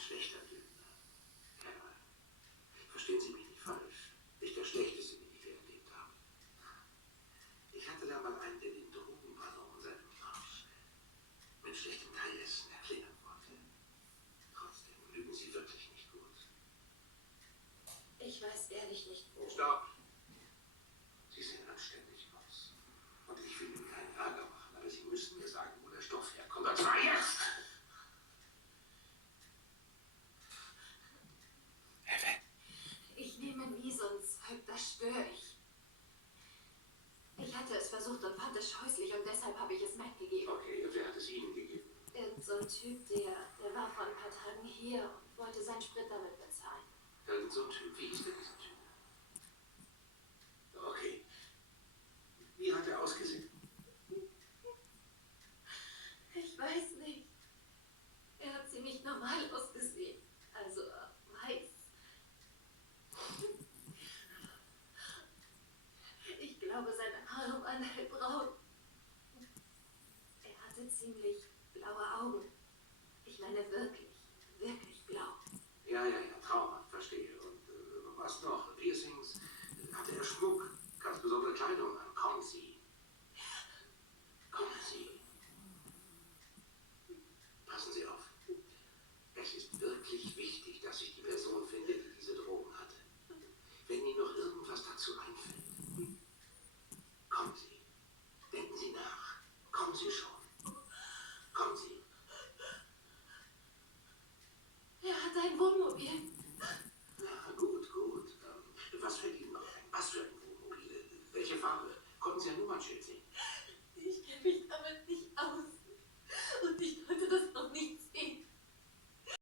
schlechter Lügner. Herr, verstehen Sie mich nicht falsch. Nicht der schlechteste, den ich je erlebt habe. Ich hatte da mal einen, der den Drogenballon seinem Arsch mit schlechtem Thai-Essen erklären wollte. Trotzdem lügen Sie wirklich nicht gut. Ich weiß ehrlich nicht, wo. Stopp! Sie sehen anständig aus. Und ich will Ihnen keinen Ärger machen, aber Sie müssen mir sagen, wo der Stoff herkommt. Und zwar jetzt! Ich nehme nie so ein Zeug, das schwöre ich. Ich hatte es versucht und fand es scheußlich und deshalb habe ich es Matt gegeben. Okay, und wer hat es Ihnen gegeben? Irgend so ein Typ, der war vor ein paar Tagen hier und wollte seinen Sprit damit bezahlen. Irgend so ein Typ. Wie hieß denn dieser Typ? Okay. Wie hat er ausgesehen? Ich weiß nicht. Er hat ziemlich normal ausgesehen. Also weiß. Ich glaube, seine Haare waren hellbraun. Er hatte ziemlich blaue Augen. Ich meine wirklich.